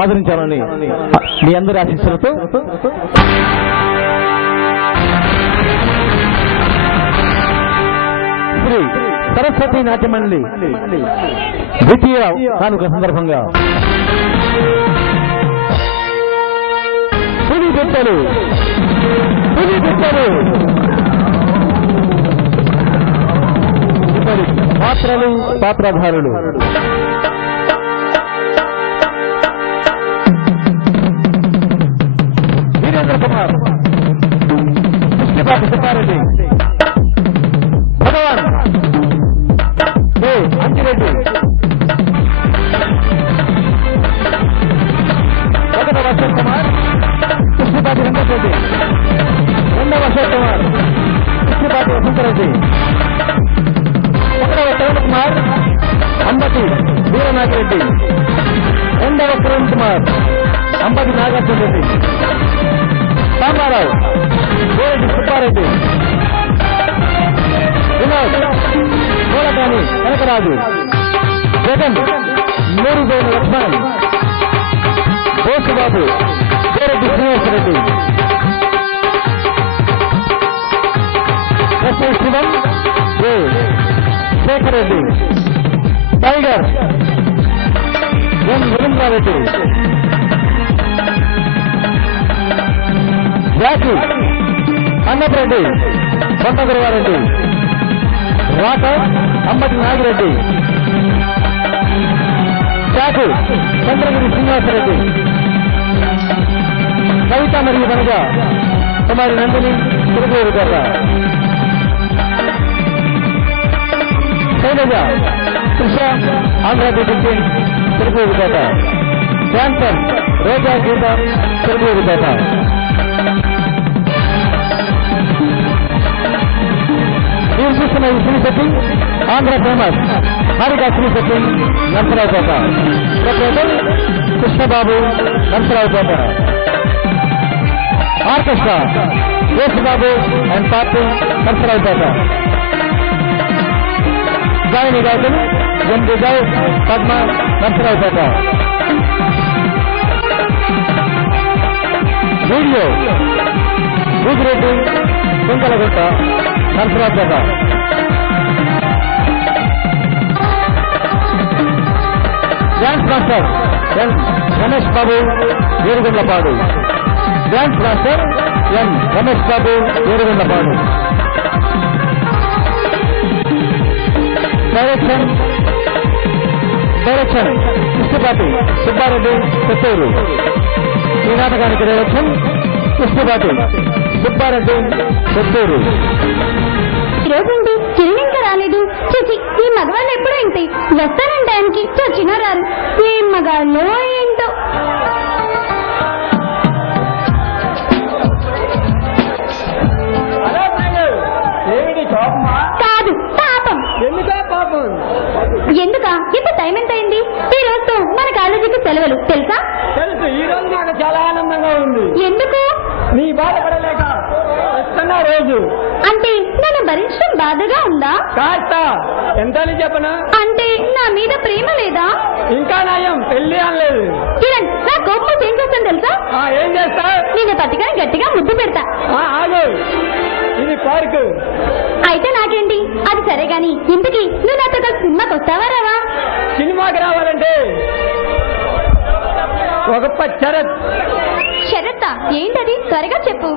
ఆదరించాలని మీ అందరి ఆశీస్సులతో శ్రీ సరస్వతి నాట్య మండలి ద్వితీయ కానుక సందర్భంగా పులి బిడ్డలు పాత్రలు పాత్రధారులు వీరేంద్ర కుమార్, కృష్ణపాటి సుబ్బారెడ్డి, భగవాన్ అంజిరెడ్డి, ఒకటవ అశోక్ కుమార్, కృష్ణపాటి వెంకటరెడ్డి, రెండవ అశోక్ కుమార్, కృష్ణపాటి వసంతరెడ్డి, ఒకటవ తరుణ్ కుమార్, అంబటి వీరనాగిరెడ్డి, రెండవ కిరణ్ కుమార్, అంబటి నాగార్జున రెడ్డి, రామారావు, గోరెడ్డి సుబ్బారెడ్డి, వినోద్, గోలకాని కనకరాజు, జగన్, మేరుగోని లక్ష్మణ్, బోసుబాబు, గోరెడ్డి శ్రీనివాసరెడ్డి, ఎస్ఐ శివం, శేఖర్ రెడ్డి, టైగర్, ఎన్ రవీంద్రారెడ్డి, జాకి, అన్నపరెడ్డి, కొండ గురువారెడ్డి, రాక, అంబటి నాగిరెడ్డి, చాకు, చంద్రగిరి శ్రీనివాసరెడ్డి, కవిత మరియు వనజ కుమారి నందిని, తిరుపూరు పేట, శైలజ, కృష్ణ, ఆంధ్రప్రదేశ్ టీమ్, తిరుపూరు పేట, శాంతన్, రోజా గీత, తిరుపూరు పేట, మీరు చూస్తున్న ఈ Srishakti Andhra famous Harika Srishakti, Narasaraopet, proprietor Krishnababu, Narasaraopet, orchestra Yesubabu and party, Narasaraopet, గాయని గాయకులు N Vijay, Padma, Narasaraopet, video Veegireddy, Kunkalagutta, Narasaraopet, dance master N Ramesh Babu, Edugondapadu, dance master N Ramesh Babu, Edugondapadu, direction Krishnapati Subbareddy, Kothuru. ఈ నాటకానికి డైరెక్షన్ కృష్ణపాటి సుబ్బారెడ్డి, కొత్తూరు. ఈరోజండి చిన్న ఇంకా రాలేదు. చూసి ఈ మగవాళ్ళు ఎప్పుడు ఏంటి వస్తారని టైంకి చచ్చినా రారు. ఏం మగాళ్ళో ఏంటో. కాదు పాపం. ఎందుక ఇప్పుడు టైం ఎంత అయింది? ఈ రోజుతో మన కాలేజీకి సెలవులు తెలుసా? తెలుసు. ఈ రోజు నాకు చాలా ఆనందంగా ఉంది. ఎందుకు? నీ బాధపడలేక వస్తున్నా రోజు. అంటే నన్ను భరించడం బాధగా ఉందా? కాస్త ఎంత చెప్పనా? అంటే నా మీద ప్రేమ లేదా? ఇంకా నయం, పెళ్లి అనలేదు. కిరణ్, నా కోపం ఏం చేస్తాను తెలుసా? ఏం చేస్తా? నేను పట్టుకొని గట్టిగా ముద్దు పెడతా. ఆగు, ఇది పార్కు. అయితే నాకేంటి, అది సరే గాని ఇంతకీ నువ్వు నాతో కలిసి సినిమాకి వస్తావా రావా? సినిమాకి రావాలంటే ఒక షరత్. షరత్తా? ఏంటది? త్వరగా చెప్పు.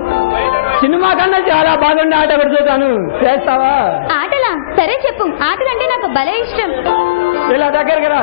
సినిమా కన్నా చాలా బాగుండే ఆట పెడుతాను, చేస్తావా? ఆటలా? సరే చెప్పు. ఆటలంటే నాకు భలే ఇష్టం. ఇలా దగ్గరికి రా.